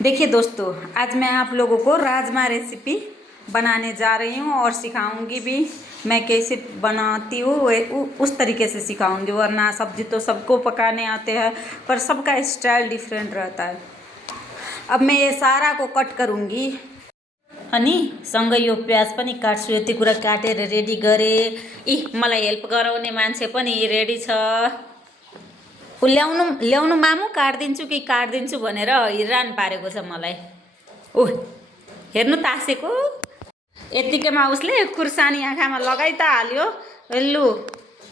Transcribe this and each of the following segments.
देखिए दोस्तों, आज मैं आप लोगों को राजमा रेसिपी बनाने जा रही हूँ और सिखाऊंगी भी। मैं कैसे बनाती हूँ उस तरीके से सिखाऊंगी, वरना सब्जी तो सबको पकाने आते हैं पर सबका स्टाइल डिफरेंट रहता है। अब मैं ये सारा को कट करूँगी अनि सँगै यो प्याज पनि काट्छु। यति कुरा काटेर रेडी गरेँ। मलाई हेल्प गराउने मान्छे पनि रेडी छ। ल्याउनु मामु, काट्दिन्छु कि काट्दिन्छु भनेर हैरान पारेको छ मलाई। हेर्नु तासेको। यतिकैमा उसले खुर्सानी आँखामा लगाइ त हाल्यो। लु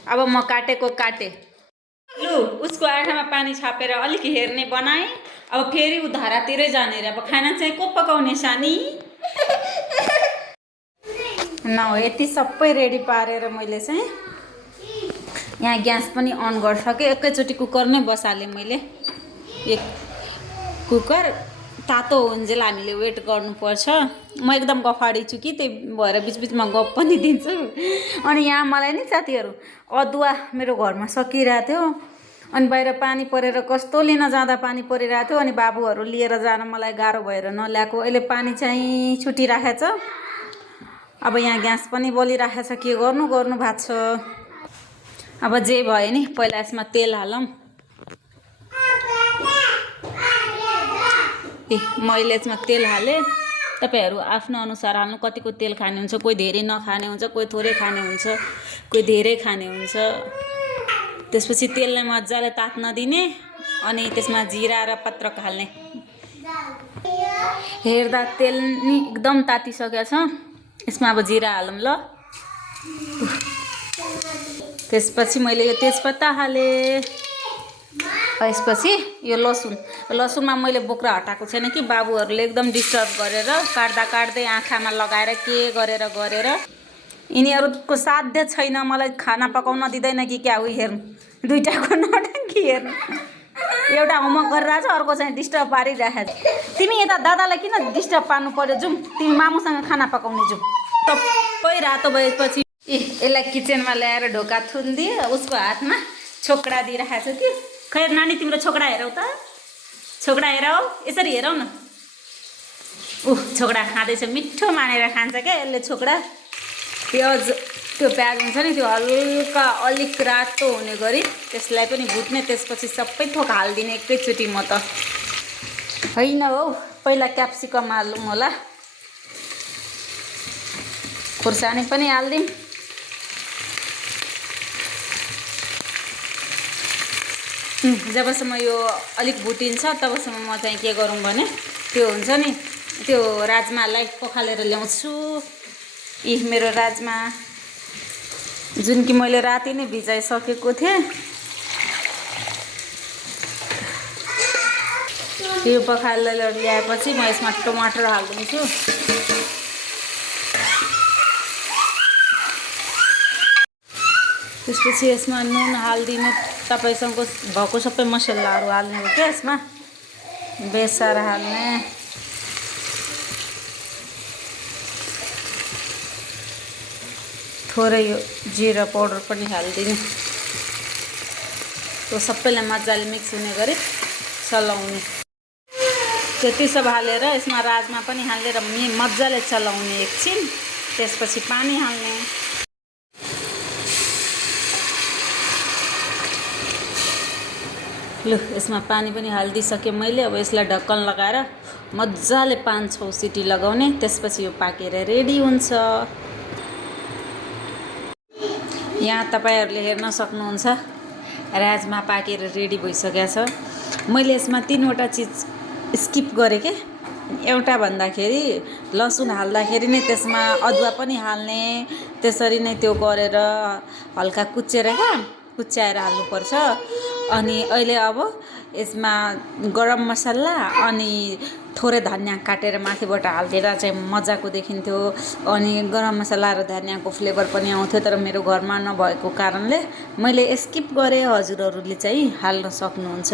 अब म काटेको काटे। लु उसको आँखामा पानी छापेर अलिक हेर्ने बनाएँ। अब फेरि उ धारातिरै जाने रे। अब खाना चाहिँ को पकाउने सानी? न यति सबै रेडी पारेर मैले चाहिँ यहाँ ग्यास पनि अन गरिसकेँ। एकैचोटि कुकर नै बसालेँ मैले। एक कुकर तातो हुन्जेल हामीले वेट गर्नुपर्छ। म एकदम गफाडी छु कि, त्यही भएर बिचबिचमा गफ पनि दिन्छु। अनि यहाँ मलाई नि साथीहरू अदुवा मेरो घरमा सकिरहेको थियो। अनि बाहिर पानी परेर कस्तो लिन जाँदा पानी परिरहेको थियो। अनि बाबुहरू लिएर जान मलाई गाह्रो भएर नल्याएको। अहिले पानी चाहिँ छुटिराखेको छ। अब यहाँ ग्यास पनि बलिराखेको छ। के गर्नु भएको छ। अब जे भयो नि, पहिला यसमा तेल हालौँ। मैले यसमा तेल हालेँ। तपाईहरु आफ्नो अनुसार हाल्नु। कतिको तेल खाने हुन्छ, कोही धेरै नखाने हुन्छ, कोही थोरै खाने हुन्छ, कोही धेरै खाने हुन्छ। त्यसपछि तेललाई मजाले तात्न दिने अनि त्यसमा जिरा र पत्रक हाल्ने। हेर्दा तेल नि एकदम तातिसकेको छ। यसमा अब जिरा हालौँ ल। त्यसपछि मैले यो तेजपत्ता हालेँ। यसपछि यो लसुनमा मैले बोक्रा हटाएको छैन कि बाबुहरूले एकदम डिस्टर्ब गरेर काट्दै आँखामा लगाएर के गरेर यिनीहरूको साध्य छैन मलाई खाना पकाउन दिँदैन कि क्या हो। हेर्नु दुईटाको नटङ्की हेर्नु। एउटा होमवर्क गरिरहेछ, अर्को चाहिँ डिस्टर्ब पारिरहेछ। तिमी यता दादालाई किन डिस्टर्ब पार्नु पर्यो? जाउँ तिमी मामुसँग खाना पकाउने जाउँ। सबै रातो भएपछि यसलाई किचनमा ल्याएर ढोका थुनिदिए। उसको हातमा छोकडा दिइरहेको छ कि। खै नानी तिम्रो छोकडा हेरौ त। छोकडा हेरौ, यसरी हेरौ न। छोकडा खाँदैछ, मिठो मानेर खान्छ क्या यसले छोकडा। त्यो प्याज हुन्छ नि, त्यो हल्का अलिक रातो हुने गरी त्यसलाई पनि भुट्ने। त्यसपछि सबै थोक हालिदिने एकैचोटि। म त होइन हौ, पहिला क्याप्सिकम हालौँ होला। खुर्सानी पनि हालिदिउँ। जबसम्म यो अलिक भुटिन्छ तबसम्म म चाहिँ के गरौँ भने त्यो हुन्छ नि, त्यो राजमालाई पखालेर ल्याउँछु। मेरो राजमा जुन कि मैले राति नै भिजाइसकेको थिएँ। यो पखालेर ल्याएपछि म यसमा टमाटर हालिदिन्छु। त्यसपछि यसमा नुन हालिदिनु। तपाईसँग भएको सबै मसलाहरू हाल्ने हो क्या यसमा। बेसार हाल्ने। थोरै यो जिरा पाउडर पनि हालिदिनु। त्यो सबैलाई मजाले मिक्स हुने गरी चलाउने। त्यति सब हालेर यसमा राजमा पनि हालेर मजाले चलाउने एकछिन। त्यसपछि पानी हाल्ने। लु यसमा पानी पनि हालिदिइसकेँ मैले। अब यसलाई ढक्कन लगाएर मजाले 5-6 सिटी लगाउने। त्यसपछि यो पाकेर रेडी हुन्छ। यहाँ तपाईहरुले हेर्न सक्नुहुन्छ राजमा पाकेर रेडी भइसकेको छ। मैले यसमा 3वटा चीज स्किप गरेँ के। एउटा भन्दाखेरि लसुन हाल्दाखेरि नै त्यसमा अदुवा पनि हाल्ने। त्यसरी नै त्यो गरेर हल्का कुच्याएर हाल्नुपर्छ। अनि अहिले अब यसमा गरम मसला अनि थोरै धनियाँ काटेर माथिबाट हालिदिएर चाहिँ मजाको देखिन्थ्यो। अनि गरम मसला र धनियाँको फ्लेभर पनि आउँथ्यो। तर मेरो घरमा नभएको कारणले मैले स्किप गरेँ। हजुरहरूले चाहिँ हाल्न सक्नुहुन्छ।